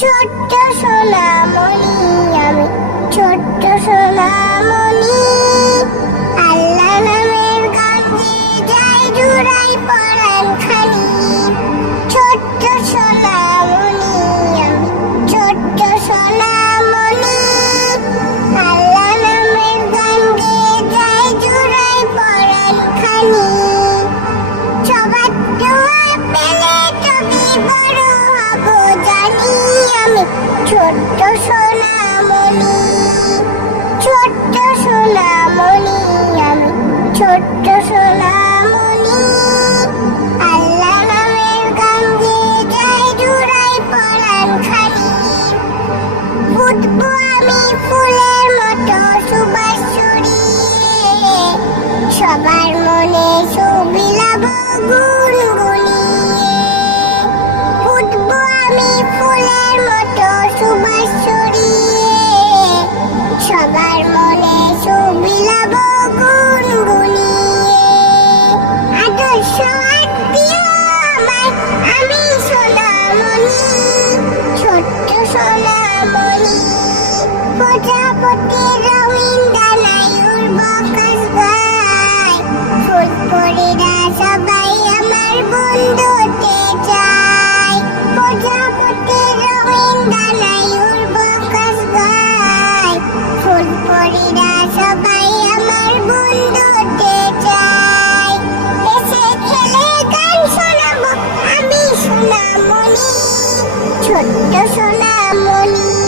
ছোট্ট সোনা মনি আমি ছোট্ট সোনা মনি সোনামণি, ছোট্ট সোনামণি, আমি ছোট্ট সোনামণি। আল্লাহ নামের গান গিয়ে যাই জুড়াই ফুটবো আমি ফুলের মতো সুবাস ছড়িয়ে। সবার মনে সুবিলাব গো। ছোট্ট সোনা মনি